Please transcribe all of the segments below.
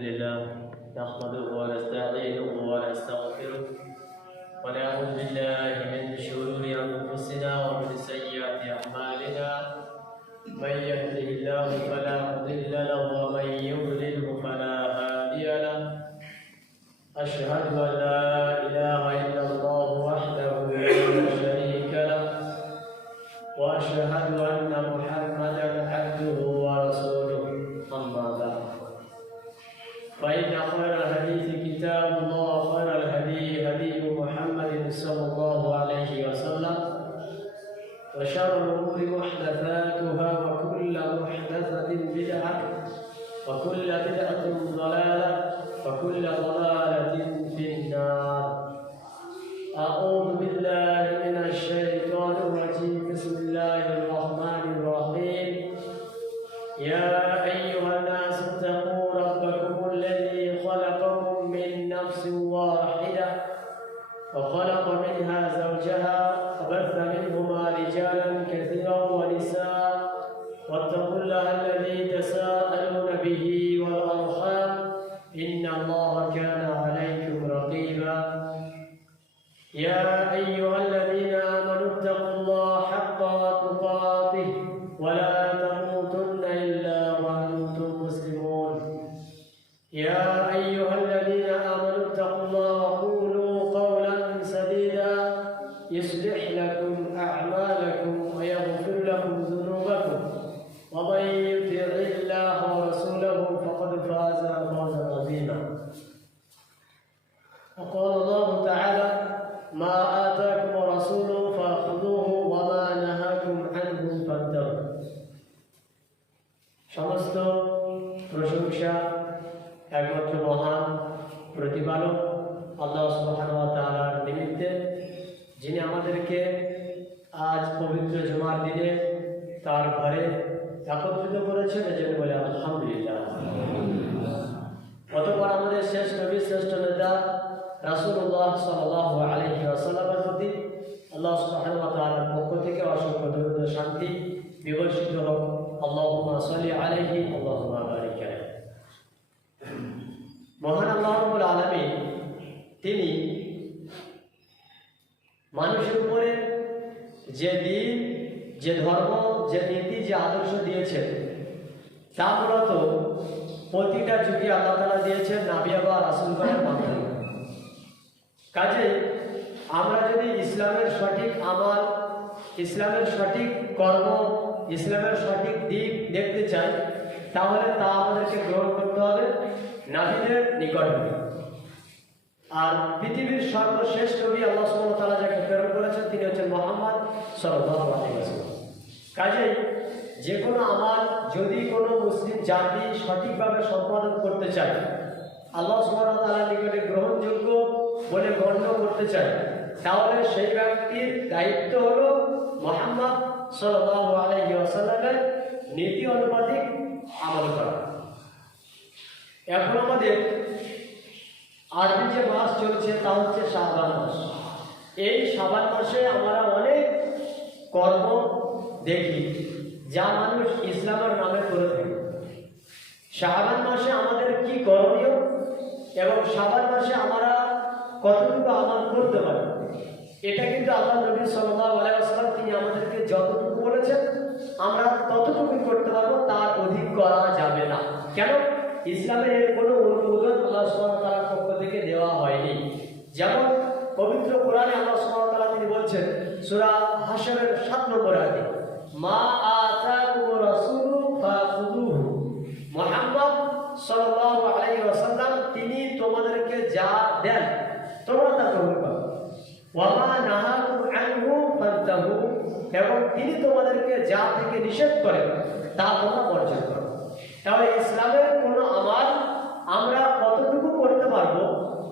لله نحمده ونستعينه ونستغفره ونعوذ بالله من شرور انفسنا ومن سيئات اعمالنا من يهده الله فلا مضل له ومن يضلله فلا هادي له اشهد ان لا اله الا الله وحده لا شريك له واشهد ان محمدا عبده ورسوله اما بعد فإن خير الحديث كتاب الله وخير الهدي هدي محمد صلى الله عليه وسلم وشر الأمور محدثاتها وكل محدثة بدعة وكل بدعة ضلالة وكل ضلالة في النار. أعوذ بالله من الشيطان الرجيم. بسم الله الرحمن الرحيم. يا أيها الناس اتقوا ربكم الذي خلقكم من نفس واحدة وخلق منها زوجها وبث منهما رجالا كثيرا ونساء واتقوا الله الذي تساءلون به والأرحام إن الله كان عليكم رقيبا. يا أيها الذين آمنوا اتقوا الله حق تقاته ولا تموتن إلا وأنتم مسلمون. يا أيها الذين آمنوا اتقوا الله وقولوا قولا سديدا يصلح لكم أعمالكم ويغفر لكم ذنوبكم ومن يطع الله ورسوله فقد فاز فوزا عظيما. وقال الله تعالى ما آتاكم الرسول فخذوه وما نهاكم عنه فانتهوا. সমস্ত প্রশংসা একমাত্র মহান প্রতিপালক আল্লাহ সুবহানাহু ওয়া তাআলার নিমিত্তে, যিনি আমাদেরকে আজ পবিত্র জুমার দিনে তার ঘরে একত্রিত করেছেন, এজন্য বলে আলহামদুলিল্লাহ। অতঃপর আমাদের শেষ নবী শ্রেষ্ঠ নেতা রাসূলুল্লাহ সাল্লাল্লাহু আলাইহি ওয়াসাল্লামের প্রতি আল্লাহ সুবহানাহু ওয়া তাআলার পক্ষ থেকে অসংখ্য দরুদ ও শান্তি বিবর্ষিত হোক। আল্লাহুম্মা সাল্লি আলাইহি আল্লাহুম্মা বারিক আলাইহি। মহান আল্লাহ রাব্বুল আলামিন তিনি মানুষের উপরে যে দিন, যে ধর্ম, যে নীতি, যে আদর্শ দিয়েছেন তা মূলত প্রতিটা যুগে আল্লাহ তাআলা দিয়েছেন নবী বা রাসূলগণের মাধ্যমে। কাজে আমরা যদি ইসলামের সঠিক আমাল, ইসলামের সঠিক কর্ম, ইসলামের সঠিক দিক দেখতে চাই, তাহলে তা আমাদেরকে গ্রহণ করতে হবে নবীদের নিকট হতে। আর পৃথিবীর সর্বশেষ নবী আল্লাহ সুবহানাহু ওয়া তাআলা যাকে প্রেরণ করেছেন তিনি হচ্ছেন মুহাম্মদ সাল্লাল্লাহু আলাইহি ওয়াসাল্লাম। কাজেই যে কোনো আমাল যদি কোনো মুসলিম জাতি সঠিকভাবে সম্পাদন করতে চায়, আল্লাহ সুবহানাহু ওয়া তাআলার নিকটে গ্রহণযোগ্য বলে গণ্য করতে চায়, তাহলে সেই ব্যক্তির দায়িত্ব হলো মুহাম্মদ সাল্লাল্লাহু আলাইহি ওয়াসাল্লামের নীতি অনুপাতিক আমল করা। এখন আমাদের আরবি যে মাস চলছে তা হচ্ছে শাবান মাস। এই শাবান মাসে আমরা অনেক কর্ম দেখি যা মানুষ ইসলামের নামে করে থাকে। শাবান মাসে আমাদের কি করণীয় এবং শাবান মাসে আমরা কতটুকু আমল করতে পারি, এটা কিন্তু আল্লাহ নবী সাল্লাল্লাহু আলাইহি ওয়াসাল্লাম তিনি আমাদেরকে যতটুকু বলেছেন আমরা ততটুকু করতে পারবো, তার অধিক করা যাবে না। কেন? ইসলামের এর কোনো অনুমোদন আল্লাহ সুবহানাহু ওয়া তাআলার পক্ষ থেকে দেওয়া হয়নি। যেমন পবিত্র কোরআনে আল্লাহ সুবহানাহু ওয়া তাআলা তিনি বলছেন সূরা হাশরের 7 নম্বর আয়াতে, মা আতাকুমুর রাসূলু ফাখুযুহু। মুহাম্মদ সাল্লাল্লাহু আলাইহি ওয়াসাল্লাম তিনি তোমাদেরকে যা দেন তোমরা তা গ্রহণ করো। ওয়া মা নাহাকুম আনহু ফান্তাহু, এবং তিনি তোমাদেরকে যা থেকে নিষেধ করেন তা তোমরা বর্জন করো। তাহলে ইসলামের কোনো আমাল আমরা কতটুকু করতে পারবো,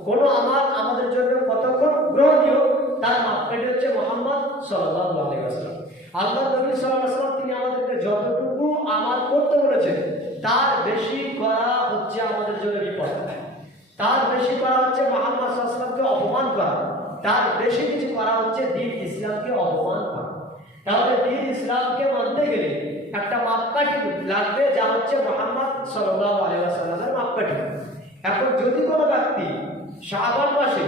কোনো আমাল আমাদের জন্য কতক্ষণ গ্রহণীয়, তার মাপকাঠি হচ্ছে মুহাম্মদ সাল্লাল্লাহু আলাইহি ওয়াসাল্লাম। আল্লাহ নবী সাল্লাল্লাহু আলাইহি ওয়াসাল্লাম তিনি আমাদেরকে যতটুকু আমাল করতে বলেছেন তার বেশি করা হচ্ছে আমাদের জন্য বিপদ। তার বেশি করা হচ্ছে মুহাম্মদ সাল্লাল্লাহু আলাইহি ওয়াসাল্লামকে অপমান করা, তার বেশি কিছু করা হচ্ছে দ্বীন ইসলামকে অপমান করা। তাহলে দ্বীন ইসলামকে মানতে গেলে একটা মাপকাঠি লাগবে, যা হচ্ছে মুহাম্মদ সাল্লাল্লাহু আলাইহি ওয়াসাল্লামের মাপকাঠি। এখন যদি কোনো ব্যক্তি শাবান মাসে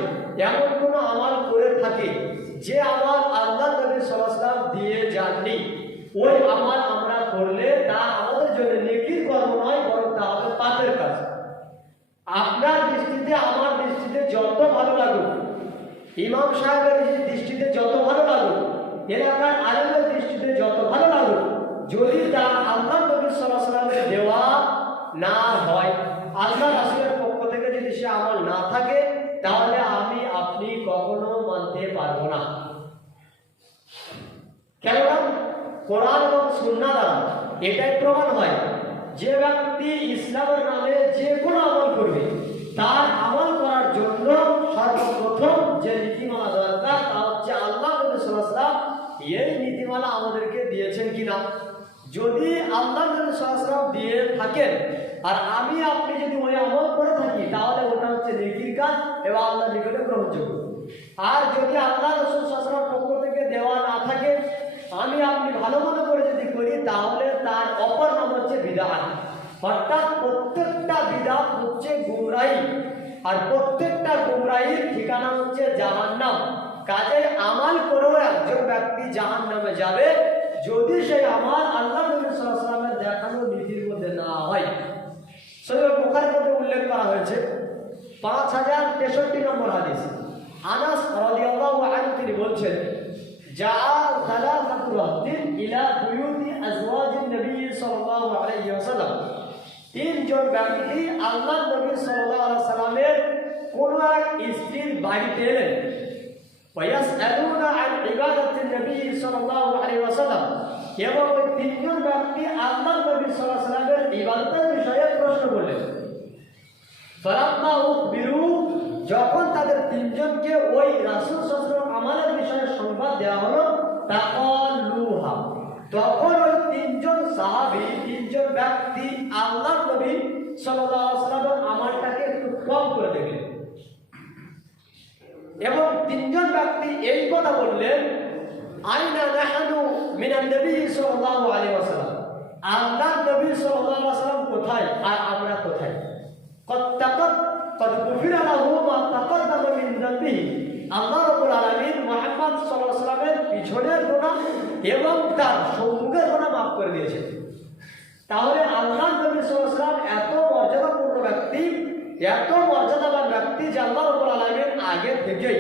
এমন কোনো আমল করে থাকে যে আমল আল্লাহ নবী সাল্লাল্লাহু আলাইহি ওয়াসাল্লাম দিয়ে যাননি, ওই আমল আমরা করলে তা আমাদের জন্য নেকির কর্ম নয়, বরং তা হবে পাপের কাজ। আপনার দৃষ্টিতে আমার দৃষ্টিতে যত ভালো লাগুক, ইমাম সাহেবের দৃষ্টিতে যত ভালো লাগুক, এলাকার আলেমের দৃষ্টিতে যত ভালো লাগুক, যদি তা আল্লাহ নবী সাল্লাল্লাহু আলাইহি ওয়াসাল্লামের দেওয়া না হয়, আল্লাহ রাসূলের পক্ষ থেকে যদি সে আমল না থাকে, তাহলে আমি আপনি কখনো মানতে পারবো না। কেননা কোরআন এবং সুন্নাহ দ্বারা এটাই প্রমাণ হয় যে ব্যক্তি ইসলামের নামে যে কোনো আমল করবে, তার আমল করার জন্য সর্বপ্রথম যে নীতিমালা দরকার তা হচ্ছে আল্লাহ নবী সাল্লাল্লাহু আলাইহি ওয়াসাল্লাম এই নীতিমালা আমাদেরকে দিয়েছেন কিনা। যদি আল্লাহ নবী সাল্লাল্লাহু আলাইহি ওয়াসাল্লাম দিয়ে থাকেন আর আমি আপনি যদি ওই আমল করে থাকি, তাহলে ওটা হচ্ছে নেকির কাজ এবং আল্লাহর নিকটে গ্রহণযোগ্য। আর যদি আল্লাহ রাসূল সাল্লাল্লাহু আলাইহি ওয়াসাল্লামের পক্ষ থেকে দেওয়া না থাকে, আমি আপনি ভালো মনে করে যদি করি, তাহলে তার অপর নাম হচ্ছে বিদআত। অর্থাৎ প্রত্যেকটা বিদআত হচ্ছে গুমরাহি, আর প্রত্যেকটা গুমরাহির ঠিকানা হচ্ছে জাহান্নাম। কাজেই আমল করেও একজন ব্যক্তি জাহান্নামে যাবে যদি সেই আমল আল্লাহ নবী সাল্লাল্লাহু আলাইহি ওয়াসাল্লামের দেখানো নীতির মধ্যে না হয়। সহিহ বুখারীর মধ্যে উল্লেখ করা হয়েছে 5063 নম্বর হাদিস, আনাস রাদিয়াল্লাহু আনহু তিনি বলছেন, জাআ সালাসাতু রাহতিন ইলা বুয়ুতি আজওয়াজিন নবী সাল্লাল্লাহু আলাইহি ওয়াসাল্লাম। তিনজন ব্যক্তি আল্লাহ নবী সাল্লাল্লাহু আলাইহি ওয়াসাল্লামের কোন এক স্ত্রীর বাড়িতে এলেন। ওয়ায়াসআলুনা আন ইবাদাতিন নবী সাল্লাল্লাহু আলাইহি ওয়াসাল্লাম, এবং ওই তিনজন ব্যক্তি আল্লাহ নবী সাল্লাল্লাহু আলাইহি ওয়াসাল্লামের ইবাদতের বিষয়ে প্রশ্ন করলেন। ফালাম্মা উখবিরু, যখন তাদের তিনজনকে ওই রাসূল সাল্লাল্লাহু আলাইহি ওয়াসাল্লাম আমলের বিষয়ে সংবাদ দেওয়া হলো, তাকাল্লুহা, তখন ওই তিনজন সাহাবী, তিনজন ব্যক্তি আল্লাহ নবী সাল্লাল্লাহু আলাইহি ওয়াসাল্লামের আমলটাকে একটু কম করে দেখলেন এবং তিনজন ব্যক্তি এই কথা বললেন, আইনা নাহনু মিনান নবী সাল্লাল্লাহু আলাইহি ওয়াসাল্লাম, আল্লাহ নবী সাল্লাল্লাহু আলাইহি ওয়াসাল্লাম কোথায় আর আমরা কোথায়? কদ গুফিরা লাহু মা তাকাদ্দামা মিন যামবিহি, আল্লাহ রাব্বুল আলামিন মুহাম্মদ সাল্লাল্লাহু আলাইহি ওয়াসাল্লামের পিছনের গুনাহ এবং তার সম্মুখের গুনাহ মাফ করে দিয়েছেন। তাহলে আল্লাহ নবী সাল্লাল্লাহু আলাইহি ওয়াসাল্লাম এত মর্যাদাপূর্ণ ব্যক্তি, এত মর্যাদাবান ব্যক্তি যে আল্লাহ রাব্বুল আলামিন আগে থেকেই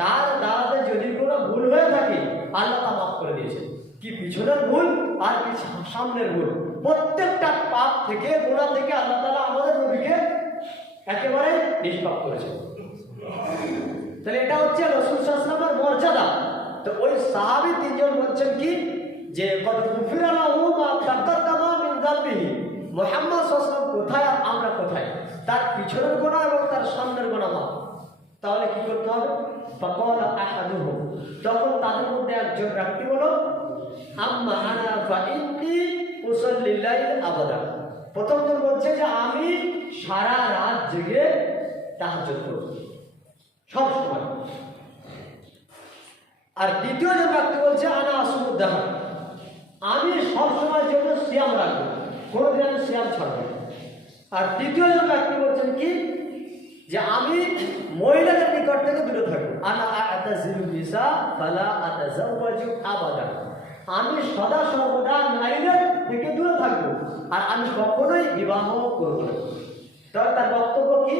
তার দ্বারাতে যদি কোনো ভুল হয়ে থাকে আল্লাহ তা মাফ করে দিয়েছেন। কি পিছনের ভুল আর কি সামনের ভুল, প্রত্যেকটা পাপ থেকে, গুনাহ থেকে আল্লাহ তাআলা আমাদের নবীকে একেবারে নিষ্পাপ করেছেন। তাহলে এটা হচ্ছে রাসূল সাল্লাল্লাহু আলাইহি ওয়াসাল্লামের মর্যাদা। তো ওই সাহাবী তিনজন বলছেন কি, যে কদ গুফিরা লাহু মা তাকাদ্দামা মিন যামবিহি, মুহাম্মদ সাল্লাল্লাহু আলাইহি ওয়াসাল্লাম কোথায় আর আমরা কোথায়, তার পিছনের গুনাহ এবং তার সামনের গুনাহ মাফ। তাহলে কি করতে হবে? ফাকালা আহাদুহুম, তখন তাদের মধ্যে একজন ব্যক্তি বলল, আম্মা আনা ফা ইন্নী উসাল্লিল লাইল আবাদা, প্রথমজন বলছে যে আমি সারা রাত জেগে তাহাজ্জুদ করব সব সময়। আর দ্বিতীয় যে ব্যক্তি বলছে আনা আসুমুদ দাহর, আমি সব সময়ের জন্য সিয়াম রাখবো, কোনোদিন আমি সিয়াম ছাড়ব না। আর তৃতীয় যে ব্যক্তি বলছেন কি, যে আমি মহিলাদের নিকট থেকে দূরে থাকবো, আনা আতাজিলু নিসা ফালা আতাজাওয়াজু আবাদা, আমি সদা সর্বদা নারীদের থেকে দূরে থাকবো আর আমি কখনোই বিবাহ করব না। তবে তার বক্তব্য কি,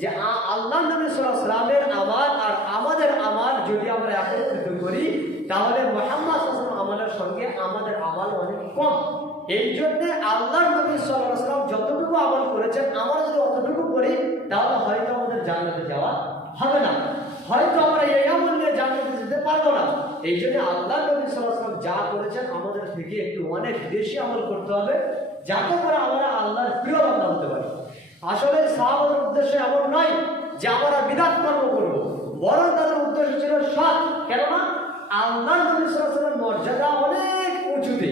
যে আল্লাহ নবী সাল্লাল্লাহু আলাইহি ওয়াসাল্লামের আমল আর আমাদের আমল যদি আমরা একত্রিত করি, তাহলে মুহাম্মদ সাল্লাল্লাহু আলাইহি ওয়াসাল্লাম আমলের সঙ্গে আমাদের আমল অনেক কম। এই জন্য আল্লাহ নবী সাল্লাল্লাহু আলাইহি ওয়াসাল্লাম যতটুকু আমল করেছেন, আমরা যদি অতটুকু করি, তাহলে হয়তো আমাদের জান্নাতে যাওয়া হবে না, হয়তো আমরা এই আমল নিয়ে জান্নাতে যেতে পারবো না। এই জন্য আল্লাহ নবী সাল্লাল্লাহু আলাইহি ওয়াসাল্লাম যা করেছেন, আমাদের থেকে একটু অনেক বেশি আমল করতে হবে, যাতে করে আমরা আল্লাহর প্রিয় বান্দা হতে পারি। আসলে সাহাবাদের উদ্দেশ্য এমন নয় যে আমরা বিদআত কর্ম করব, বরং তাদের উদ্দেশ্য ছিল সৎ। কেননা আল্লাহ নবী সাল্লাল্লাহু আলাইহি ওয়াসাল্লামের মর্যাদা অনেক উঁচুতে,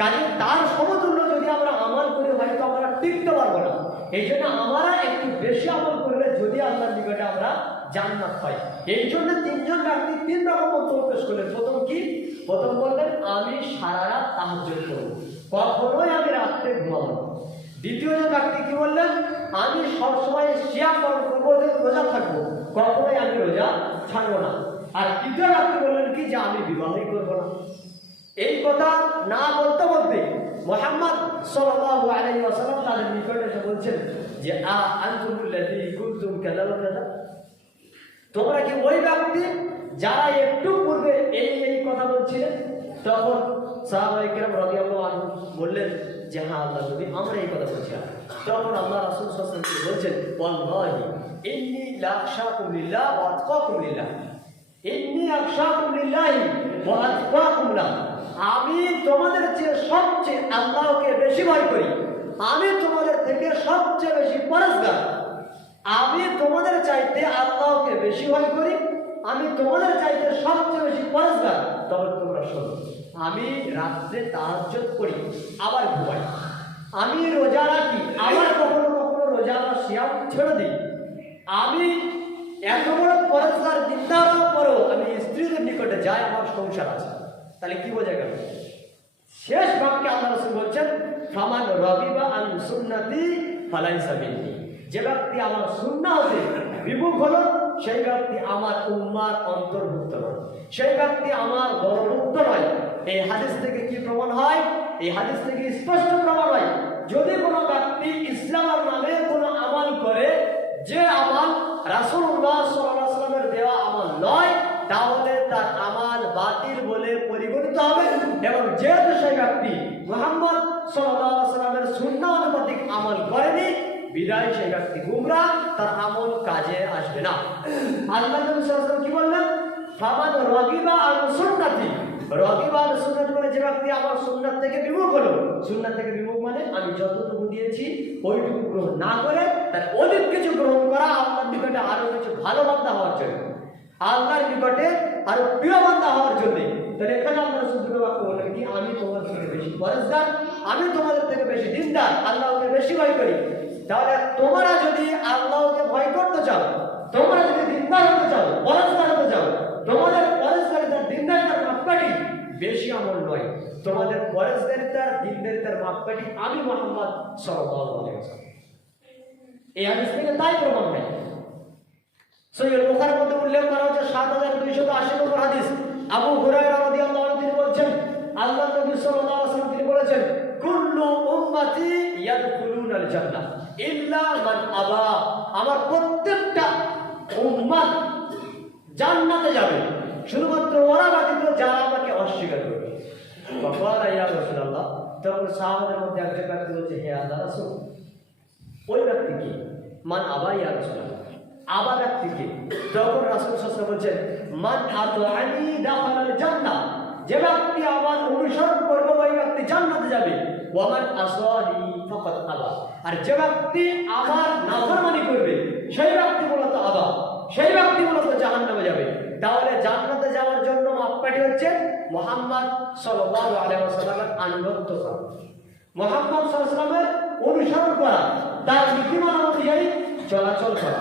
কাজে তার সমতুল্য যদি আমরা আমল করি, হয়তো আমরা টিকতে পারবো না। এই জন্য আমরা একটু বেশি আমল করলে যদি আল্লাহর নিকটে আমরা জান্নাত পাই। এই জন্য তিনজন ব্যক্তি তিন রকম মন্তব্য পেশ করলেন। প্রথম কি? প্রথম বললেন আমি সারা রাত তাহাজ্জুদ করব, কখনোই আমি রাত্রে ঘুমাবো না। দ্বিতীয় যে ব্যক্তি কি বললেন, আমি সবসময় করবো, রোজা থাকবো, কখনোই আমি রোজা ছাড়বো না। আর দ্বিতীয় ব্যক্তি বললেন কি যে আমি বিবাহই করবো না। এই কথা না বলতে বলতে মুহাম্মদ সাল্লাল্লাহু আলাইহি ওয়াসাল্লাম তাদের নিকটে এসে বলছেন যে আনতুমুল্লাযী কুনতুম কাযা ওয়া কাযা, তোমরা কি ওই ব্যক্তি যারা একটু পূর্বে এই কথা বলছিলেন? তখন সাহাবায়ে কেরাম রাদিয়াল্লাহু আনহু বললেন যে হ্যাঁ আল্লাহ নবী, আমরা এই কথা বলছিলাম। তখন আল্লাহ রাসূল সাল্লাল্লাহু আলাইহি ওয়াসাল্লাম বলছেন ওয়াল্লাহি ইন্নী লাআখশাকুম লিল্লাহ ওয়া আতকাকুম লিল্লাহ, ইন্নী আখশাকুম লিল্লাহি ওয়া আতকাকুম লাহ, আমি তোমাদের চেয়ে সবচেয়ে আল্লাহকে বেশি ভয় করি, আমি তোমাদের থেকে সবচেয়ে বেশি পরহেজগার, আমি তোমাদের চাইতে আল্লাহকে বেশি ভয় করি, আমি তোমাদের চাইতে সবচেয়ে বেশি পরহেজগার। তবে তোমরা শোনো, আমি রাত্রে তাহাজ্জুদ করি আবার ঘুমাই, আমি রোজা রাখি আবার কখনো কখনো রোজা বা সিয়াম ছেড়ে দিই, আমি এত বড় পরহেজগার দিনদার পরেও আমি স্ত্রীদের নিকটে যাই, আমার সংসার আছে। তাহলে কি বোঝা গেল? শেষ বাক্যে আল্লাহ রাসূল বলছেন ফামান রাগিবা আন সুন্নতি ফালাইসা মিন্নি, যে ব্যক্তি আমার সুন্নাহতে বিমুখ হলো সেই ব্যক্তি আমার উম্মার অন্তর্ভুক্ত নয়, সেই ব্যক্তি আমার দলভুক্ত নয়। এই হাদিস থেকে কি প্রমাণ হয়? এই হাদিস থেকে স্পষ্ট প্রমাণ হয়, যদি কোনো ব্যক্তি ইসলামের নামে কোনো আমাল করে, যে আমাল রাসূলুল্লাহ সাল্লাল্লাহু আলাইহি ওয়াসাল্লামের দেওয়া আমাল নয়, তাহলে তার আমাল বাতিল বলে পরিগণিত হবে। এবং যেহেতু সেই ব্যক্তি মুহাম্মদ সাল্লাল্লাহু আলাইহি ওয়াসাল্লামের সুন্নাহ অনুপাতিক আমল করেনি, বিদায় সেই ব্যক্তি গুমরাহ, তার আমল কাজে আসবে না। আল্লাহ নবী সাল্লাল্লাহু আলাইহি ওয়াসাল্লাম কি বললেন? ফামান রাগিবা আন সুন্নতি, রাগিবা আন সুন্নতি মানে যে ব্যক্তি আমার সুন্নাত থেকে বিমুখ হলো। সুন্নাত থেকে বিমুখ মানে আমি যতটুকু দিয়েছি ওইটুকু গ্রহণ না করে তার অধিক কিছু গ্রহণ করা, আল্লাহর নিকটে আরো কিছু ভালো বান্দা হওয়ার জন্য, আল্লাহর নিকটে আরো প্রিয় বান্দা হওয়ার জন্য। তাহলে এখানে আল্লাহ রাসূল দুটো বাক্য বললেন কি, আমি তোমাদের থেকে বেশি পরহেজগার, আমি তোমাদের থেকে বেশি দিনদার, আল্লাহকে বেশি ভয় করি। তাহলে তোমরা যদি আল্লাহকে ভয় করতে চাও, তোমরা যদি দিনদার হতে চাও, পরহেজগার হতে চাও, তোমাদের পরহেজগারিতার দিনদারিতার মাপকাঠি বেশি আমল নয়, তোমাদের পরহেজগারিতার দিনদারিতার মাপকাঠি আমি মুহাম্মদ সাল্লাল্লাহু আলাইহি ওয়াসাল্লাম। এই হাদিস থেকে তাই প্রমাণ হয়। সহিহ বুখারীর মধ্যে উল্লেখ করা হচ্ছে ৭২৮০ নম্বর হাদিস, আবু হুরায়রা রাদিয়াল্লাহু আনহু তিনি বলছেন, আল্লাহ নবী সাল্লাল্লাহু আলাইহি ওয়াসাল্লাম তিনি বলেছেন, কুল্লু উম্মতি ইয়াদখুলুনাল জান্নাহ ইল্লা মান আবা, আমার প্রত্যেকটা উম্মত জান্নাতে যাবে, শুধুমাত্র ওরা ব্যতীত যারা আমাকে অস্বীকার করবে। ফাকালা ইয়া রাসূলুল্লাহ, তখন সাহাবাদের মধ্যে একজন ব্যক্তি বলছে, হে আল্লাহর রাসূল, ওই ব্যক্তি কি? মান আবা ইয়া রাসূলুল্লাহ, আবা ব্যক্তি কি? তখন রাসূল সাল্লাল্লাহু আলাইহি ওয়াসাল্লাম বলছেন, মান আতাআনি দাখালাল জান্নাহ, যে ব্যক্তি আমার অনুসরণ করবে ওই ব্যক্তি জান্নাতে যাবে। ওয়া মান আসানি ফাকাদ আবা, আর যে ব্যক্তি আমার নাফরমানি করবে সেই ব্যক্তি মূলত আবা, সেই ব্যক্তি মূলত জাহান্নামে যাবে। তাহলে জান্নাতে যাওয়ার জন্য মাপকাঠি হচ্ছে মুহাম্মদ সাল্লাল্লাহু আলাইহি ওয়াসাল্লামের আনুগত্য করা, মুহাম্মদ সাল্লাল্লাহু আলাইহি ওয়াসাল্লামের অনুসরণ করা, তার নীতিমালা অনুযায়ী চলাচল করা।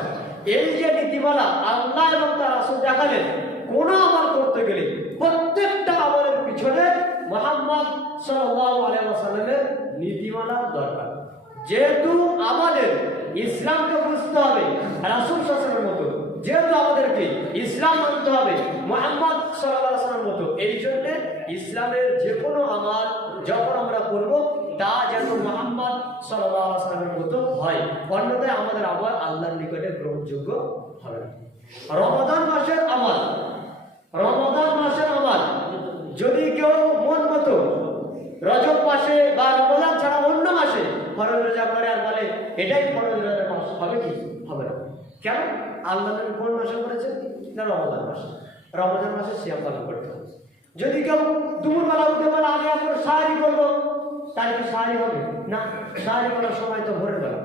এই যে নীতিমালা আল্লাহ এবং তার রাসূল দেখালেন, কোন আমল করতে গেলে প্রত্যেকটা আমলের পিছনে মুহাম্মদ সাল্লাল্লাহু আলাইহি ওয়াসাল্লামের নীতিমালা দরকার। যেহেতু আমাদের ইসলামকে বুঝতে হবে রাসূল সাল্লাল্লাহু আলাইহি ওয়াসাল্লামের মতো, যেহেতু আমাদেরকে ইসলাম মানতে হবে মুহাম্মদ সাল্লাল্লাহু আলাইহি ওয়াসাল্লামের মতো, এই জন্য ইসলামের যে কোনো আমল যখন আমরা করব তা যেন মুহাম্মদ সাল্লাল্লাহু আলাইহি ওয়াসাল্লামের মতো হয়, অন্যথায় আমাদের আমল আল্লাহর নিকটে গ্রহণযোগ্য হবে না। রমাদান মাসের আমল, রমাদান মাসের আমল যদি কেউ মন মতো রজব মাসে বা রমজান ছাড়া অন্য মাসে ফরজ রোজা করে আর বলে এটাই ফরজ রোজার মাস, হবে কি? হবে না। কেন? আল্লাহ নবী কোন মাসে করেছেন? না, রমজান মাসে। রমজান মাসে সিয়াম পালন করতে হবে। যদি কেউ দুপুরবেলা উঠে বলে আমি এখন সাহারি করবো, তার কি সাহারি হবে? না, সাহারি করার সময় তো ভোরের বেলা।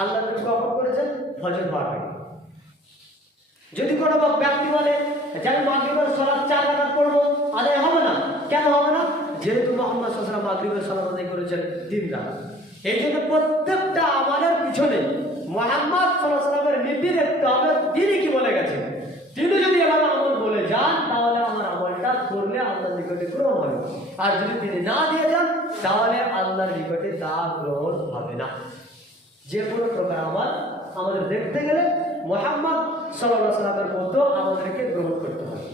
আল্লাহ নবী কখন করেছেন? ফজর পার হয়ে। যদি কোনো ব্যক্তি বলে যে আমি মাগরিবের সালাত 4 রাকাত পড়বো, আদায় হবে না। কেন হবে না? যেহেতু মুহাম্মদ সাল্লাল্লাহু আলাইহি ওয়াসাল্লাম মাগরিবের সালাত আদায় করেছেন 3 রাকাত। এই জন্য প্রত্যেকটা আমলের পিছনে মুহাম্মদ সাল্লাল্লাহু আলাইহি ওয়াসাল্লামের নীতি দেখতে হবে, তিনি কি বলে গেছেন। তিনি যদি এভাবে আমল বলে যান তাহলে আমার আমলটা করলে আল্লাহর নিকটে গ্রহণ হবে, আর যদি তিনি না দিয়ে যান তাহলে আল্লাহর নিকটে তা গ্রহণ হবে না। যে কোনো প্রকার আমল আমাদের দেখতে গেলে মুহাম্মদ সাল্লাল্লাহু আলাইহি ওয়াসাল্লামের মতো আমাদেরকে গ্রহণ করতে হবে।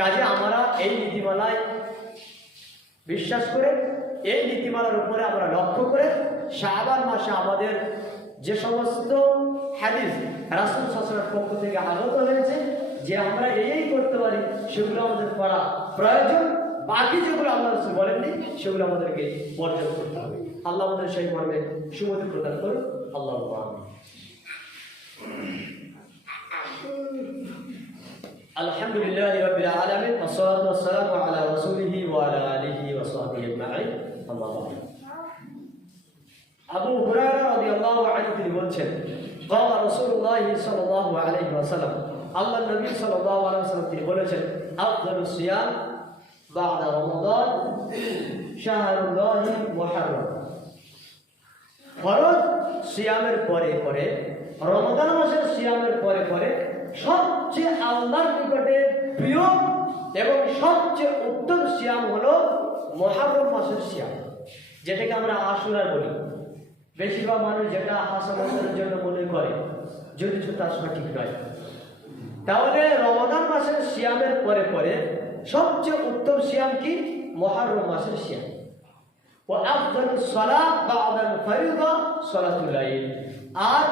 কাজে আমরা এই নীতিমালায় বিশ্বাস করে, এই নীতিমালার উপরে আমরা লক্ষ্য করে শাবান মাসে আমাদের যে সমস্ত হাদিস রাসূল সাল্লাল্লাহু আলাইহি ওয়াসাল্লামের পক্ষ থেকে আগত হয়েছে যে আমরা এই করতে পারি, সেগুলো আমাদের করা প্রয়োজন। বাকি যেগুলো আল্লাহ রাসূল বলেননি সেগুলো আমাদেরকে বর্জন করতে হবে। আল্লাহ আমাদের সেই মর্মে সুমতি প্রদান করুন। আল্লাহু আমিন। আলহামদুলিল্লাহি রাব্বিল আলামিন ওয়াসসালাতু ওয়াসসালামু আলা রাসূলিহি ওয়া আলা আলিহি ওয়া সাহবিহি আজমাইন। আম্মা বা'দ। আবু হুরায়রা রাদিয়াল্লাহু আনহু তিনি বলছেন, قال رسول الله صلى الله عليه وسلم, আল্লাহ নবী সাল্লাল্লাহু আলাইহি ওয়াসাল্লাম তিনি বলেছেন, আফদালুস সিয়াম বা'দা রমাদান শাহরুল্লাহি মুহাররম। ফরজ সিয়ামের পরে পরে, রমাদান মাসের সিয়ামের পরে পরে সবচেয়ে আল্লাহর নিকটে প্রিয় এবং সবচেয়ে উত্তম সিয়াম হলো মুহররম মাসের সিয়াম, যেটাকে আমরা আশুরা বলি। বেশিরভাগ মানুষ যেটা হাসানের জন্য মনে করে, যদি তা সঠিক নয়। তাহলে রমাদান মাসের সিয়ামের পরে পরে সবচেয়ে উত্তম সিয়াম কি? মুহররম মাসের সিয়াম। ওয়া আফদালুস সালাত বা'দাল ফরিদা সালাতুল লাইল। আর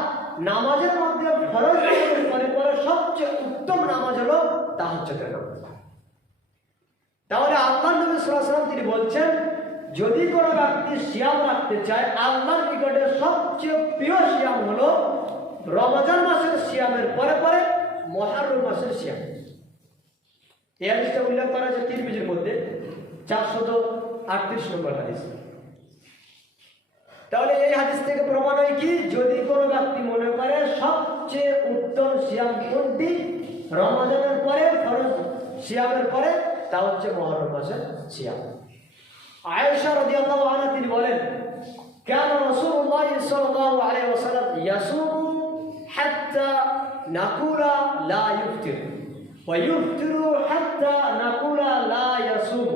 নামাজের মধ্যে ফরজ নামাজের পরে পরে সবচেয়ে উত্তম নামাজ হলো তাহাজ্জুদের নামাজ। তাহলে আল্লাহ নবী সাল্লাল্লাহু আলাইহি ওয়াসাল্লাম তিনি বলছেন, যদি কোনো ব্যক্তি সিয়াম রাখতে চায়, আল্লাহর নিকটে সবচেয়ে প্রিয় সিয়াম হলো রমজান মাসের সিয়ামের পরে পরে মুহররম মাসের সিয়াম। এই হাদিসটা উল্লেখ করা আছে তিরমিজির মধ্যে 438 নম্বর হাদিস। তাহলে এই হাদিস থেকে প্রমাণ হয় কি, যদি কোনো ব্যক্তি মনে করে সবচেয়ে উত্তম সিয়াম কোনটি, রমজানের পরে ফরজ সিয়ামের পরে, তা হচ্ছে মুহররম মাসের সিয়াম। আয়েশা রাদিয়াল্লাহু আনহা তিনি বলেন, كان رسول الله صلى الله عليه وسلم يصوم حتى نقول لا يفطر ويفطر حتى نقول لا يصوم।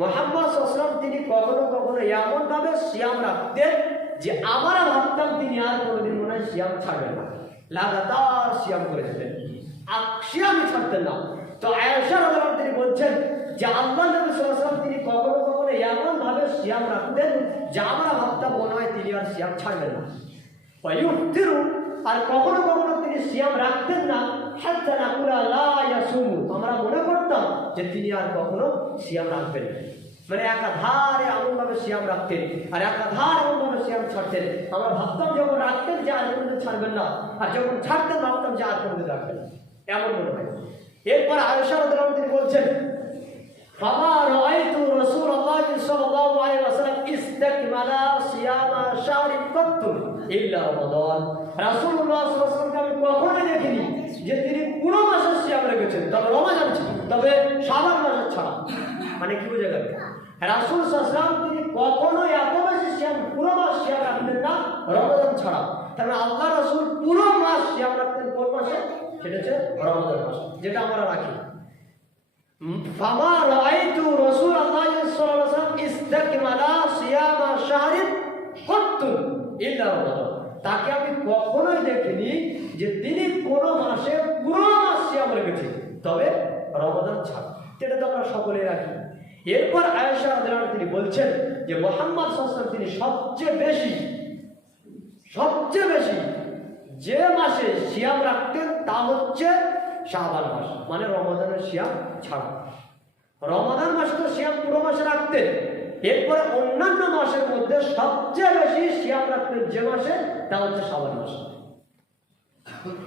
মুহাম্মদ সাল্লাল্লাহু আলাইহি ওয়াসাল্লাম তিনি কখনো কখনো এমন ভাবে সিয়াম রাখতেন যে আমরা ভাবতাম তিনি আর কোনোদিন মনে হয় সিয়াম ছাড়বেন না, লাগাতার সিয়াম করে যেতেন, সিয়ামই ছাড়তেন না। তো আয়েশা রাদিয়াল্লাহু আনহা তিনি বলছেন যে আল্লাহ নবী সাল্লাল্লাহু আলাইহি ওয়াসাল্লাম তিনি কখনো কখনো এমন ভাবে সিয়াম রাখতেন যে আমরা ভাবতাম মনে হয় তিনি আর সিয়াম ছাড়বেন না। ওয়ায়ুফতিরু, আর কখনো কখনো তিনি সিয়াম রাখতেন না, হাত্তা নাকুলা লা ইয়াসুমু, আমরা মনে করতাম যে তিনি আর কখনো সিয়াম রাখবেন না। মানে একাধারে এমনভাবে সিয়াম রাখতেন আর একাধারে এমনভাবে সিয়াম ছাড়তেন, আমরা ভাবতাম যখন রাখতেন যে আর কোনোদিন ছাড়বেন না, আর যখন ছাড়তেন ভাবতাম যে আর কোনোদিন রাখবেন না, এমন মনে হয়। এরপর আয়েশা রাদিয়াল্লাহু আনহা তিনি বলছেন, ফামা রাআইতু রাসূলুল্লাহ সাল্লাল্লাহু আলাইহি ওয়াসাল্লাম ইস্তাকমালা সিয়ামা শাহরিন কাত্তু ইল্লা রমাদান। রাসূলুল্লাহ সাল্লাল্লাহু আলাইহি ওয়াসাল্লামকে আমি কখনোই দেখিনি যে তিনি পুরো মাসের সিয়াম রেখেছেন, তবে রমজান ছাড়া, তবে শাবান মাসের ছাড়া। মানে কি বোঝা গেল? রাসূল সাল্লাল্লাহু আলাইহি ওয়াসাল্লাম তিনি কখনোই এত বেশি সিয়াম, পুরো মাস সিয়াম রাখতেন না রমজান ছাড়া। তাহলে আল্লাহ রাসূল পুরো মাস সিয়াম রাখতেন কোন মাসে? সেটা হচ্ছে রমজান মাস, যেটা আমরা রাখি। ফামা রাআইতু রাসূলুল্লাহ সাল্লাল্লাহু আলাইহি ওয়াসাল্লাম ইস্তাকমালা সিয়ামা শাহরিন কাত্তু ইল্লা রমাদান। তাকে আমি কখনোই দেখিনি যে তিনি কোনো মাসে পুরো মাস সিয়াম রেখেছেন, তবে রমাদান ছাড়া। এটা তো আমরা সকলেই রাখি। এরপর আয়েশা রাদিয়াল্লাহু আনহা তিনি বলছেন যে মুহাম্মদ সাল্লাল্লাহু আলাইহি ওয়াসাল্লাম তিনি সবচেয়ে বেশি যে মাসে সিয়াম রাখতেন তা হচ্ছে শাবান মাস, মানে রমাদানের সিয়াম ছাড়া। রমাদান মাসে তো সিয়াম পুরো মাসে রাখতেন, এরপরে অন্যান্য মাসের মধ্যে সবচেয়ে বেশি সিয়াম রাখতেন যে মাসে, তা হচ্ছে শাবান মাস।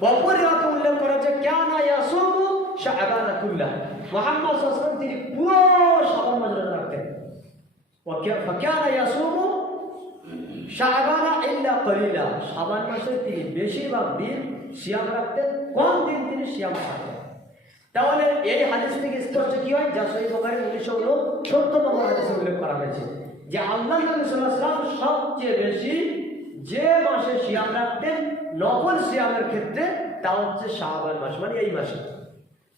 অপর রিওয়ায়াতে উল্লেখ করা হচ্ছে কানা ইয়াসুমু শাবান কুল্লাহ, মুহাম্মদ সাল্লাল্লাহু আলাইহি ওয়াসাল্লাম তিনি পুরো শাবান মাস রোজা রাখতেন। ফাকানা ইয়াসুমু শাবান ইল্লা কলিলা, শাবান মাসে তিনি বেশিরভাগ দিন সিয়াম রাখতেন, কম দিন তিনি সিয়াম ছাড়তেন। তাহলে এই হাদিস থেকে স্পষ্ট কি হয়? যা সহিহ বুখারী 1969 নম্বর হাদিসে উল্লেখ করা হয়েছে যে আল্লাহ নবী সাল্লাল্লাহু আলাইহি ওয়াসাল্লাম সবচেয়ে বেশি যে মাসে সিয়াম রাখতেন নফল সিয়ামের ক্ষেত্রে, তা হচ্ছে শাবান মাস, মানে এই মাসে।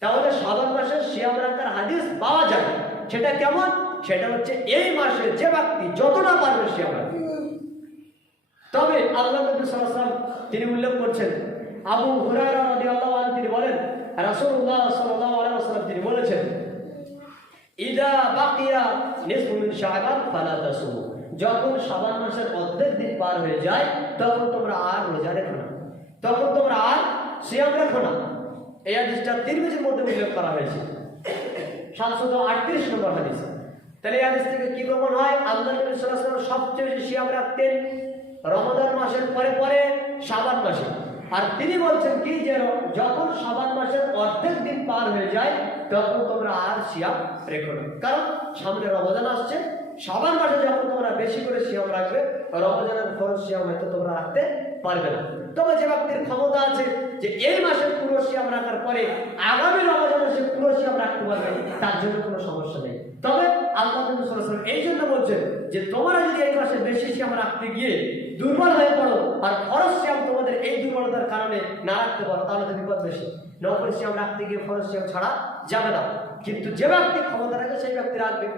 তাহলে শাবান মাসে সিয়াম রাখার হাদিস পাওয়া যায়, সেটা কেমন? সেটা হচ্ছে এই মাসে যে ব্যক্তি যতটা পারবে সিয়াম রাখবে। তবে আল্লাহ নবী সাল্লাল্লাহু আলাইহি ওয়াসাল্লাম তিনি উল্লেখ করছেন, আবু হুরায়রা রাদিয়াল্লাহু আনহু তিনি বলেন রাসূলুল্লাহ সাল্লাল্লাহু আলাইহি ওয়াসাল্লাম তিনি বলেছেন ইদা বাকিয়া নিসফু মিন শাবান ফালা তাসুমু, যখন শাবান মাসের অর্ধেক দিন পার হয়ে যায় তখন তোমরা আর রোজা রেখো না, তখন তোমরা আর সিয়াম রেখো না। এই হাদিসটা তিরমিজির মধ্যে উল্লেখ করা হয়েছে 738 নম্বর হাদিস। তাহলে এই হাদিস থেকে কি প্রমাণ হয়? আল্লাহ নবী সাল্লাল্লাহু আলাইহি ওয়াসাল্লাম সবচেয়ে বেশি সিয়াম রাখতেন রমাদান মাসের পরে পরে শাবান মাসে। আর তিনি বলছেন কি যে যখন শাবান মাসের অর্ধেক দিন পার হয়ে যায় তখন তোমরা আর সিয়াম রেখো না, কারণ সামনে রমজান আসছে। শাবান মাসে যখন তোমরা বেশি করে সিয়াম রাখবে রমজানের ফরজ সিয়াম হয়তো তোমরা রাখতে পারবে না। তবে যে ব্যক্তির ক্ষমতা আছে যে এই মাসে পুরো সিয়াম রাখার পরে আগামী রমজানে সে পুরো সিয়াম রাখতে পারবে, তার জন্য কোনো সমস্যা নেই। তবে আল্লাহ নবী সাল্লাল্লাহু আলাইহি ওয়াসাল্লাম এই জন্য বলছেন যে তোমরা যদি এই মাসে বেশি সিয়াম রাখতে গিয়ে দুর্বল হয়ে পড়ো আর ফরজ সিয়াম তোমাদের এই দুর্বলতার কারণে না রাখতে পারো তাহলে তো বিপদ বেশি। নফল সিয়াম রাখতে গিয়ে ফরজ সিয়াম ছাড়া যাবে না, কিন্তু যে ব্যক্তি ক্ষমতা রাখে সেই ব্যক্তি রাখবে।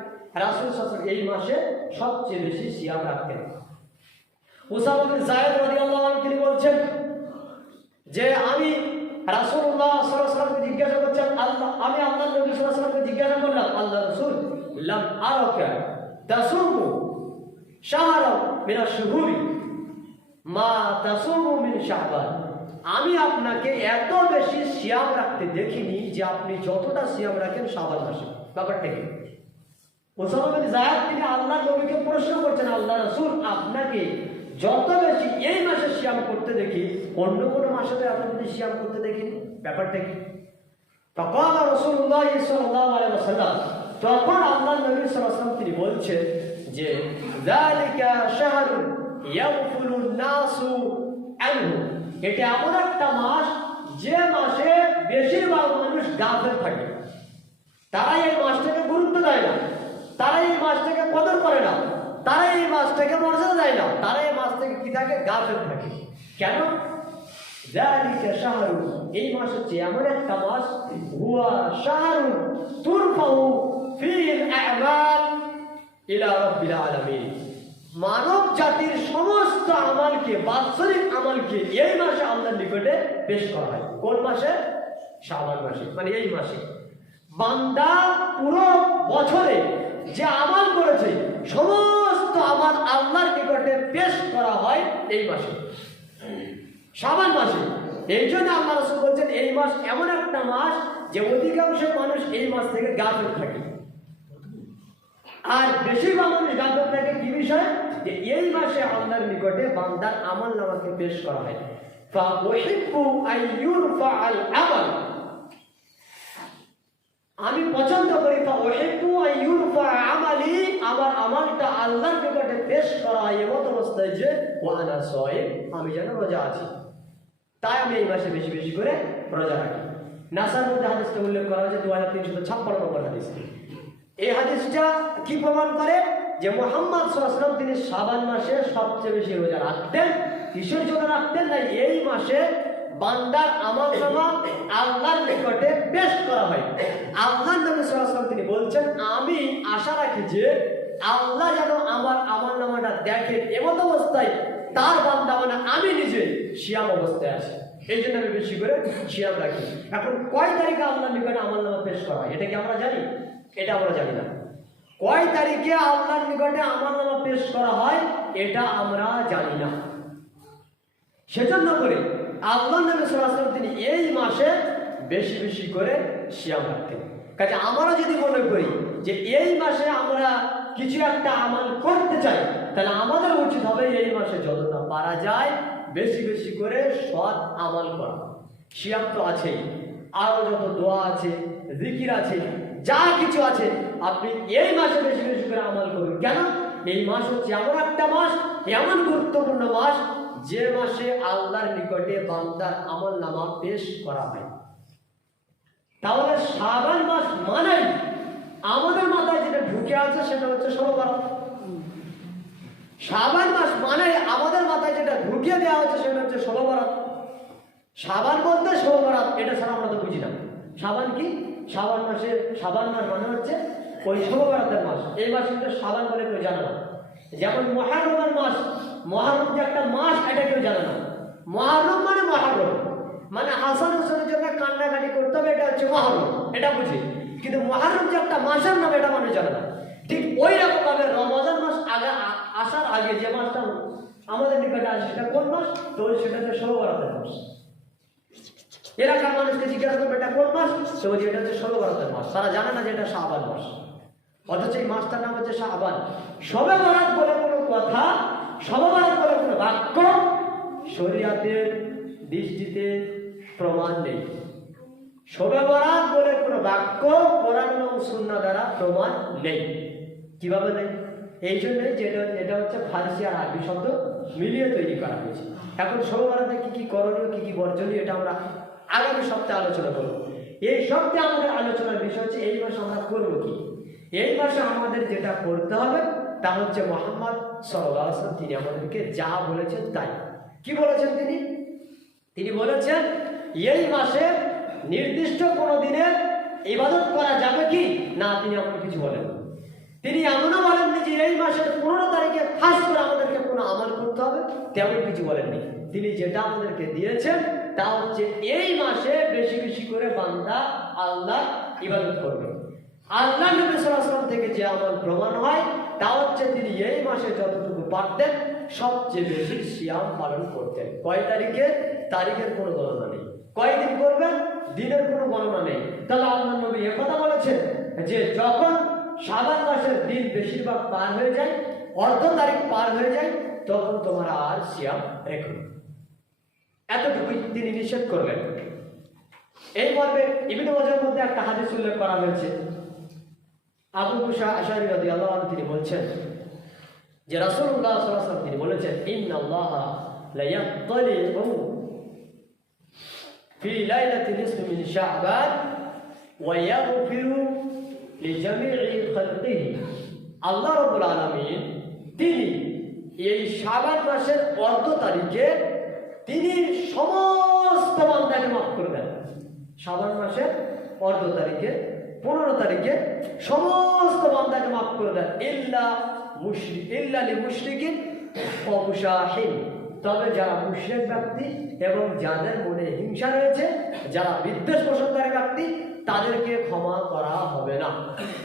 রাসূল সাল্লাল্লাহু আলাইহি ওয়াসাল্লাম এই মাসে সবচেয়ে বেশি সিয়াম রাখতেন। উসামা বিন যায়েদ রাদিয়াল্লাহু আনহু তিনি বলছেন যে আমি রাসূলুল্লাহ সাল্লাল্লাহু আলাইহি ওয়াসাল্লামকে জিজ্ঞাসা করছেন আমি আল্লাহর নবী সাল্লাল্লাহু আলাইহি ওয়াসাল্লামকে জিজ্ঞাসা করলাম আল্লাহ রাসূল লাম আরাকা তাসুমু শাহরা মিন আশ-শুহুরি মা তাসুমু মিন শাবান, আমি আপনাকে এত বেশি সিয়াম রাখতে দেখিনি যে আপনি যতটা সিয়াম রাখেন শাবান মাসে। ব্যাপারটা কি? উসামা বিন যায়েদ তিনি আল্লাহর নবীকে প্রশ্ন করছেন আল্লাহ রাসূল আপনাকে যত বেশি এই মাসে সিয়াম করতে দেখি অন্য কোনো মাসে তো আপনি সিয়াম করতে দেখিনি, ব্যাপারটা কি? তখন রাসূলুল্লাহ সাল্লাল্লাহু আলাইহি ওয়াসাল্লাম তখন আল্লাহর নবী সাল্লাল্লাহু আলাইহি ওয়াসাল্লাম তিনি বলছেন যে যালিকা শাহরুন ইয়াগফুলুন নাসু আনহু, এটা এমন একটা মাস যে মাসে বেশিরভাগ মানুষ গাফেল থাকে, তারা এই মাসটাকে গুরুত্ব দেয় না, তারা এই মাসটাকে কদর করে না, তারা এই মাসটাকে মর্যাদা দেয় না, তারা এই মাস থেকে কি থাকে? গাফেল থাকে। কেন? যালিকা শাহরুন, এই মাস হচ্ছে এমন একটা মাস হুয়া শাহরুন তুরফাউ ফীল আ'মাল ইলা রাব্বিল আলামিন, মানব জাতির সমস্ত আমলকে বাৎসরিক আমলকে এই মাসে আল্লাহর নিকটে পেশ করা হয়। কোন মাসে? শাবান মাসে। মানে এই মাসে বান্দা পুরো বছরে যে আমল করেছে সমস্ত আমল আল্লাহর নিকটে পেশ করা হয় এই মাসে, শাবান মাসে। এই জন্য আল্লাহ রাসূল বলছেন এই মাস এমন একটা মাস যে অধিকাংশ মানুষ এই মাস থেকে গাফিল থাকে। আর বেশিরভাগ মানুষ গাফিল থাকে কি বিষয়? যে এই মাসে আল্লাহর নিকটে বান্দার আমল নামাকে পেশ করা হয়। ফাউহিব্বু আইয়ুরফাআল আমাল, আমি পছন্দ করি ফাউহিব্বু আইয়ুরফা আমালি, আমার আমলটা আল্লাহর নিকটে পেশ করা হয় এমন অবস্থায় যে ওয়ানা সাইম, আমি যেন রোজা আছি, তাই আমি এই মাসে বেশি বেশি করে রোজা রাখি। নাসার মধ্যে হাদিসটা উল্লেখ করা হয়েছে 2356 নম্বর হাদিস। এই হাদিসটা কি প্রমাণ করে? যে মুহাম্মদ সাল্লাল্লাহু আলাইহি ওয়াসাল্লাম তিনি শাবান মাসে সবচেয়ে বেশি রোজা রাখতেন। কিসের জন্য রাখতেন? না এই মাসে বান্দার আমলনামা আল্লাহর নিকটে পেশ করা হয়। আল্লাহর নবী সাল্লাল্লাহু আলাইহি ওয়াসাল্লাম তিনি বলছেন আমি আশা রাখি যে আল্লাহ যেন আমার আমলনামাটা দেখেন এমন অবস্থায় তার বান্দা মানে আমি নিজে সিয়াম অবস্থায় আছি, এই জন্য আমি বেশি করে সিয়াম রাখি। এখন কয় তারিখে আল্লাহর নিকটে আমলনামা পেশ করা হয় এটা কি আমরা জানি? এটা আমরা জানি না। কয় তারিখে আল্লাহর নিকটে আমলনামা পেশ করা হয় এটা আমরা জানি না। সেজন্য করে আল্লাহর নবী সাল্লাল্লাহু আলাইহি ওয়াসাল্লাম তিনি এই মাসে বেশি বেশি করে সিয়াম রাখতেন। কাজে আমরা যদি মনে করি যে এই মাসে আমরা কিছু একটা আমল করতে চাই তাহলে আমাদের উচিত হবে এই মাসে যতটা পারা যায় বেশি বেশি করে সৎ আমল করা। সিয়াম তো আছেই, আরো যত দোয়া আছে, জিকির আছে, যা কিছু আছে আপনি এই মাসে বেশি বেশি করে আমল করুন। কেন? এই মাস হচ্ছে এমন একটা মাস, এমন গুরুত্বপূর্ণ মাস যে মাসে আল্লাহর নিকটে বান্দার আমলনামা পেশ করা হয়। তাহলে শাবান মাস মানে আমাদের মাথায় যেটা ঢুকে আছে সেটা হচ্ছে শবে বরাত। শাবান মাস মানে আমাদের মাথায় যেটা ঢুকিয়ে দেওয়া হচ্ছে সেটা হচ্ছে শবে বরাত। শাবান বলতে শবে বরাত, এটা ছাড়া আমরা তো বুঝি না। শাবান কি? শাবান মাসে শাবান মাস মানে হচ্ছে ওই শবে বরাতের মাস। এই মাসে শাবান বলে কেউ জানে না। যেমন মহরমের মাস, মহরম যে একটা মাস এটা কেউ জানে না। মহরম মানে মহরম, কান্নাকাটি করতে হবে, এটা হচ্ছে মহরম, এটা বুঝি। কিন্তু মহরম যে একটা মাসের নাম এটা মানুষ জানে না। ঠিক ওই রকম ভাবে রমজান মাস আগে আসার আগে যে মাসটা আমাদের নিকটে আসে সেটা কোন মাস? তো সেটা হচ্ছে শবে বরাতের মাস। এলাকার মানুষকে জিজ্ঞাসা করবে এটা কোন মাস, তো এটা হচ্ছে শবে বরাতের মাস। তারা জানে না যে এটা শাবান মাস, অথচ এই মাসটার নাম হচ্ছে শাবান। শবে বরাত বলে কোনো কথা, শবে বরাত বলে কোনো বাক্য শরীয়তের দৃষ্টিতে প্রমাণ নেই। শবে বরাত বলে কোনো বাক্য কোরআন এবং সুন্নাহ দ্বারা প্রমাণ নেই। কিভাবে নেই? এই জন্যই যে এটা হচ্ছে ফারসি আর আরবি শব্দ মিলিয়ে তৈরি করা হয়েছে। এখন শবে বরাতে কি কি করণীয়, কি কি বর্জনীয়, এটা আমরা আগামী সপ্তাহে আলোচনা করব। এই সপ্তাহে আমাদের আলোচনার বিষয় হচ্ছে এই মাসে আমরা করবো কি। এই মাসে আমাদের যেটা করতে হবে তা হচ্ছে মুহাম্মদ সাল্লাল্লাহু আলাইহি ওয়াসাল্লাম তিনি আমাদেরকে যা বলেছেন তাই। কি বলেছেন তিনি? তিনি বলেছেন এই মাসে নির্দিষ্ট কোনো দিনে ইবাদত করা যাবে কি না, তিনি এমন কিছু বলেন। তিনি এমনও বলেননি যে এই মাসের 15 তারিখে খাস করে আমাদেরকে কোনো আমল করতে হবে, তেমন কিছু বলেননি। তিনি যেটা আমাদেরকে দিয়েছেন তা হচ্ছে এই মাসে বেশি বেশি করে বান্দা আল্লাহ ইবাদত করবে। আল্লাহ নবী সাল্লাল্লাহু আলাইহি ওয়াসাল্লাম থেকে যে আমল প্রমাণ হয় তা হচ্ছে তিনি এই মাসে যতটুকু পারতেন সবচেয়ে বেশি সিয়াম পালন করতেন। কয় তারিখে? তারিখের কোনো গণনা নেই। কয়দিন করবেন? দিনের কোনো গণনা নেই। তাহলে আল্লাহ নবী একথা বলেছেন যে যখন শাবান মাসের দিন বেশিরভাগ পার হয়ে যায়, অর্ধ তারিখ পার হয়ে যায়, তখন তোমরা আর সিয়াম রেখো। এতটুকুই তিনি নিষেধ করলেন। এই মর্মে ইবনে মাজাহর মধ্যে একটা হাদিস উল্লেখ করা হয়েছে। আবু মুসা আশআরী রাদিয়াল্লাহু আনহু তিনি বলছেন যে রাসূলুল্লাহ সাল্লাল্লাহু আলাইহি ওয়াসাল্লাম তিনি বলেছেন ইন্নাল্লাহা লা ইয়াত্তালিউ ফি লাইলাতিন নিসফি মিন শাবান ওয়া ইয়াগফিরু লিজামি'i খালকিহি। আল্লাহ রাব্বুল আলামিন তিনি এই শাবান মাসের অর্ধ তারিখে তিনি সমস্ত বান্দাকে মাফ করে দেন। শাবান মাসের অর্ধ তারিখে 15 তারিখে সমস্ত বান্দাকে মাফ করে দেন ইল্লা লিমুশরিকিন ওয়া মুশাহিন। তবে যারা মুশরিক ব্যক্তি এবং যাদের মনে হিংসা রয়েছে, যারা বিদ্বেষ পোষণকারী ব্যক্তি, তাদেরকে ক্ষমা করা হবে না।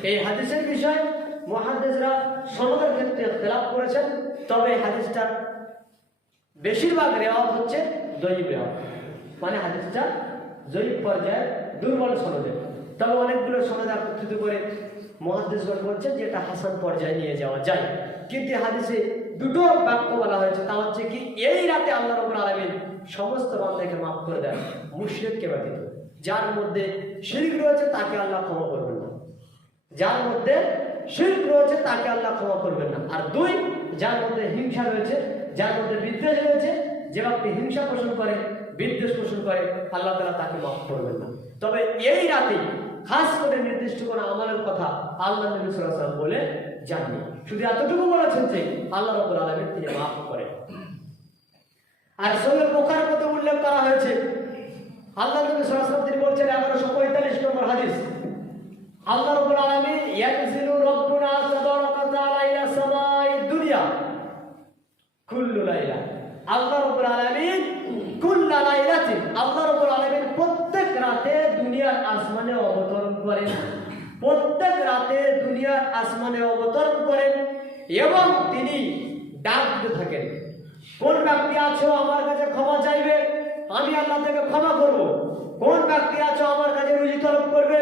এই হাদিসের বিষয়ে মুহাদ্দিসরা সনদের ক্ষেত্রে ইখতিলাফ করেছেন। তবে হাদিসটার বেশিরভাগ রিওয়ায়াত হচ্ছে দঈফ রিওয়ায়াত, মানে হাদিসটা জয়ীফ পর্যায়ে দুর্বল সনদে। তবে অনেকগুলো সনদ একত্রিত করে মুহাদ্দিসগণ বলছেন যে এটা হাসান পর্যায়ে নিয়ে যাওয়া যায়। কিন্তু হাদিসে দুটো বাক্য বলা হয়েছে, তা হচ্ছে কি এই রাতে আল্লাহ রাব্বুল আলামিন সমস্ত বান্দাকে মাফ করে দেন, মুশরিককে ব্যতীত। যার মধ্যে শিরক রয়েছে তাকে আল্লাহ ক্ষমা করবেন না, যার মধ্যে শিরক রয়েছে তাকে আল্লাহ ক্ষমা করবেন না। আর দুই, যার মধ্যে হিংসা রয়েছে, যার মধ্যে বিদ্বেষ রয়েছে, যে ব্যক্তি হিংসা পোষণ করে, বিদ্বেষ পোষণ করে, আল্লাহ তাআলা তাকে মাফ করবেন না। তবে এই রাতে খাস করে নির্দিষ্ট কোনো আমলের কথা আল্লাহ নবী সাল্লাল্লাহু আলাইহি ওয়াসাল্লাম বলে যাননি। শুধু এতটুকু বলেছেন যে আল্লাহ রাব্বুল আলামিন তিনি মাফ করেন। আর সহিহ বুখারীর মধ্যে উল্লেখ করা হয়েছে আল্লাহ নবী সাল্লাল্লাহু আলাইহি ওয়াসাল্লাম তিনি বলছেন 1145 নম্বর হাদিস, আল্লাহ রাব্বুল আলামিন ইয়ানজিলু রাব্বুনা তাবারাকা ওয়া তাআলা ইলা সামাঈদ দুনিয়া কুল্লু লাইলা। আল্লাহ রাব্বুল আলামিন কুল্লা লাইলাতিন, আল্লাহ রাব্বুল আলামিন প্রত্যেক রাতে দুনিয়ার আসমানে অবতরণ করেন, প্রত্যেক রাতে দুনিয়ার আসমানে অবতরণ করেন এবং তিনি ডাক দিতে থাকেন, কোন ব্যক্তি আছো আমার কাছে ক্ষমা চাইবে, আমি আল্লাহ থেকে ক্ষমা করব। কোন ব্যক্তি আছো আমার কাছে রুজি তলব করবে,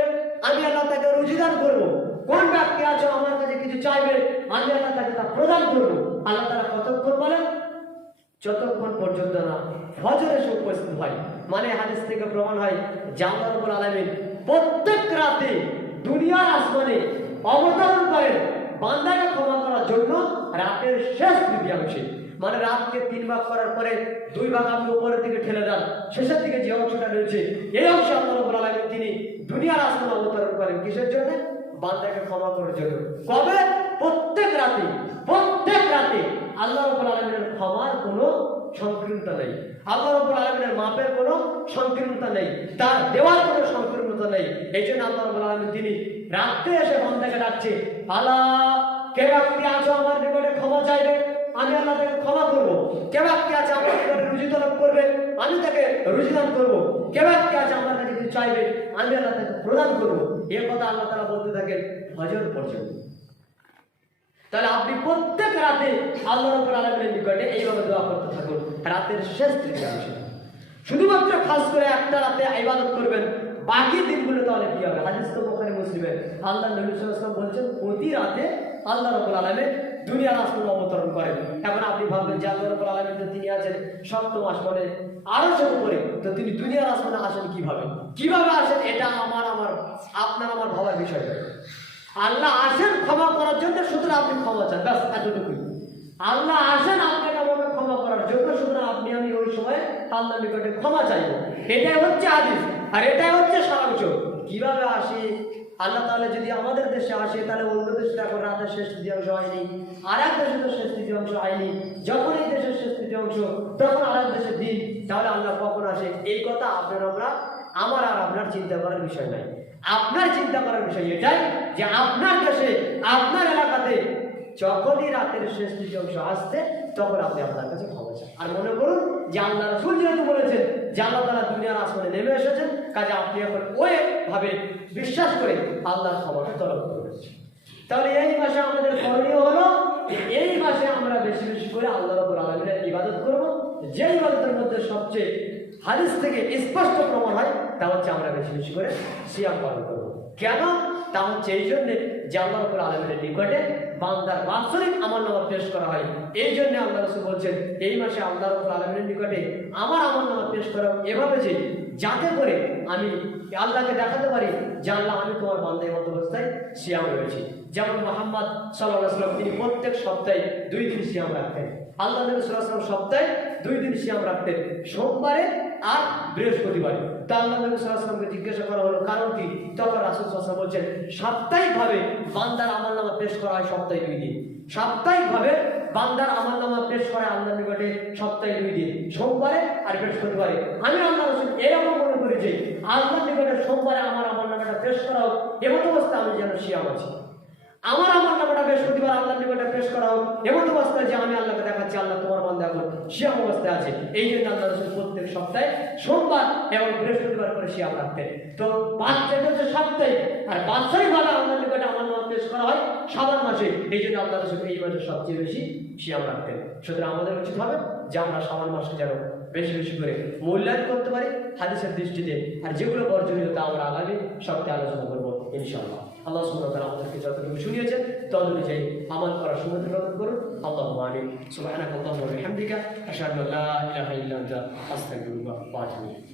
আমি আল্লাহ তাকে রুজি দান করব। কোন ব্যক্তি আছো আমার কাছে কিছু চাইবে, আমি আল্লাহ তাকে তা প্রদান করব। আল্লাহ তাআলা কতক্ষণ বলেন? যতক্ষণ পর্যন্ত না ফজর এসে উপস্থিত হয়। মানে হাদিস থেকে প্রমাণ হয় যে আল্লাহ রাব্বুল আলামিন প্রত্যেক রাতে দুনিয়ার আসমানে অবতরণ করেন বান্দাকে ক্ষমা করার জন্য রাতের শেষ তৃতীয়াংশে। মানে রাতকে 3 ভাগ করার পরে 2 ভাগ আপনি উপরের দিকে ঠেলে দেন, শেষের দিকে যে অংশটা রয়েছে এই অংশে আল্লাহ রাব্বুল আলামিন তিনি দুনিয়ার আসমানে অবতরণ করেন। কিসের জন্য? বান্দাকে ক্ষমা করার জন্য। কবে? প্রত্যেক রাতে। প্রত্যেক রাতে আল্লাহ রাব্বুল আলামিনের ক্ষমার কোনো সংকীর্ণতা নেই, আল্লাহ রাব্বুল আলামিনের মাপের কোনো সংকীর্ণতা নেই, তার দেওয়ার কোনো সংকীর্ণতা নেই। এই জন্য আল্লাহ রাব্বুল আলামিন তিনি রাতে এসে বান্দাকে ডাকছে, আলা কে ব্যক্তি আছো আমার নিকটে ক্ষমা চাইবে, আমি আল্লাহ তাকে ক্ষমা করব। কে ব্যক্তি আছে আমার নিকটে রুজি তলব করবে, আমি তাকে রুজি দান করব। কে ব্যক্তি আছে আমার কাছে কিছু চাইবে, আমি আল্লাহ তাকে প্রদান করবো। এ কথা আল্লাহ তাআলা বলতে থাকেন হজর পর্যন্ত। তাহলে আপনি প্রত্যেক রাতে আল্লাহ রাব্বুল আলামিনের নিকটে এইভাবে দোয়া করতে থাকুন রাতের শেষ তৃতীয়াংশে। শুধুমাত্র খাস করে একটা রাতে ইবাদত করবেন, বাকি দিনগুলো তাহলে কি হবে? হাদিস তো বুখারী মুসলিমে আল্লাহ নবী সাল্লাল্লাহু আলাইহি ওয়াসাল্লাম বলছেন প্রতি রাতে আল্লাহ রাব্বুল আলামিন দুনিয়ার আসমানে অবতরণ করেন। এখন আপনি ভাববেন যে আল্লাহ রাব্বুল আলামিন তো তিনি আছেন সপ্তম আসমানে আরশের উপরে, তো তিনি দুনিয়ার আসমানে আসেন কিভাবে? কিভাবে আসেন এটা আপনার আমার ভাবার বিষয় নয়। আল্লাহ আসেন ক্ষমা করার জন্য, সুতরাং আপনি ক্ষমা চান, ব্যাস এতটুকুই। আল্লাহ আসেন আপনাকে আমাকে ক্ষমা করার জন্য, সুতরাং আপনি আমি ওই সময় আল্লাহর নিকটে ক্ষমা চাইব। এটাই হচ্ছে হাদিস, আর এটাই হচ্ছে সারাংশ। কিভাবে আসে? আল্লাহ তাআলা যদি আমাদের দেশে আসে, তাহলে অন্য দেশে এখন রাতের শেষ তৃতীয়াংশ হয়নি, আর এক দেশে তো শেষ তৃতীয়াংশ হয়নি। যখন এই দেশের শেষ তৃতীয়াংশ, তখন আর এক দেশের দিন, তাহলে আল্লাহ কখন আসে? এই কথা আমার আর আপনার চিন্তা করার বিষয় নাই। আপনার চিন্তা করার বিষয় এটাই যে আপনার দেশে, আপনার এলাকাতে যখনই রাতের শেষ তৃতীয়াংশ আসছে, তখন আপনি আপনার কাছে ক্ষমা চান। আর মনে করুন যে আল্লাহ রাসূল যেহেতু বলেছেন যে আল্লাহ তাআলা দুনিয়ার আসমানে নেমে এসেছেন, কাজে আপনি এখন ওই ভাবে বিশ্বাস করে আল্লাহর ক্ষমাকে তলব করবেন। তাহলে এই মাসে আমাদের করণীয় হলো এই মাসে আমরা বেশি বেশি করে আল্লাহ রাব্বুল আলামিনের ইবাদত করব। যে ইবাদতের মধ্যে সবচেয়ে হাদিস থেকে স্পষ্ট প্রমাণ হয় তা হচ্ছে আমরা বেশি বেশি করে সিয়াম পালন করব। কেন? তা হচ্ছে এই জন্যে যে আল্লাহ রাব্বুল আলামিনের নিকটে বান্দার বাৎসরিক আমলনামা পেশ করা হয়। এই জন্য আল্লাহ রাসূল বলছেন এই মাসে আল্লাহ রাব্বুল আলামিনের নিকটে আমার আমলনামা পেশ করা এভাবে যে যাতে করে আমি আল্লাহকে দেখাতে পারি যে আল্লাহ আমি তোমার বান্দার মতো অবস্থায় সিয়াম রয়েছি। যেমন মুহাম্মদ সাল্লাল্লাহু আলাইহি ওয়াসাল্লাম তিনি প্রত্যেক সপ্তাহে 2 দিন সিয়াম রাখতেন। আল্লাহ নবী সাল্লাল্লাহু আলাইহি ওয়াসাল্লাম সপ্তাহে 2 দিন সিয়াম রাখতেন, সোমবারে আর বৃহস্পতিবারে। তো আল্লাহ নবী সাল্লাল্লাহু আলাইহি ওয়াসাল্লামকে জিজ্ঞাসা করা হলো কারণ কি? তখন রাসূল সাল্লাল্লাহু আলাইহি ওয়াসাল্লাম বলছেন সাপ্তাহিকভাবে বান্দার আমলনামা পেশ করা হয় সপ্তাহে 2 দিন। সাপ্তাহিকভাবে বান্দার আমলনামা পেশ করা আল্লাহর নিকটে সপ্তাহে 2 দিন, সোমবারে আর বৃহস্পতিবারে। আমি আল্লাহ রাসূল এরকম মনে করি যে আল্লাহর নিকটে সোমবারে আমার আমলনামাটা পেশ করা হোক, এমন অবস্থায় আমি যেন সিয়াম আছি। আমার আমলনামাটা বৃহস্পতিবার আল্লাহর নিকটে পেশ করা হোক, এমন অবস্থায় যে আমি আল্লাহকে দেখাচ্ছি আল্লাহ তোমার বান্দা এখন সিয়াম অবস্থায় আছে। এই জন্য আল্লাহ রাসূল প্রত্যেক সপ্তাহে সোমবার এবং বৃহস্পতিবার করে সিয়াম রাখতেন। তো বাচ্চাটা হচ্ছে সপ্তাহে, আর বাৎসরিকভাবে আল্লাহর নিকটে আমলনামা পেশ করা হয় শাবান মাসে। এই জন্য আল্লাহ রাসূল এই মাসে সবচেয়ে বেশি সিয়াম রাখতেন। সুতরাং আমাদের উচিত হবে যে আমরা শাবান মাসকে যেন বেশি বেশি করে মূল্যায়ন করতে পারি হাদিসের দৃষ্টিতে, আর যেগুলো বর্জনীয় তা আমরা আগামী সপ্তাহে আলোচনা করবো ইনশাআল্লাহ। আল্লাহ সুবহানাহু ওয়া তাআলা আমাদেরকে যতটুকু শুনিয়েছেন তদ অনুযায়ী আমল করার সুবিধা প্রদান করুন। আল্লাহুম্মা আমিন। সুবহানাকা আল্লাহুম্মা ওয়া বিহামদিকা আশহাদু আল্লা ইলাহা ইল্লা আনতা আস্তাগফিরুকা ওয়া আতুবু ইলাইক।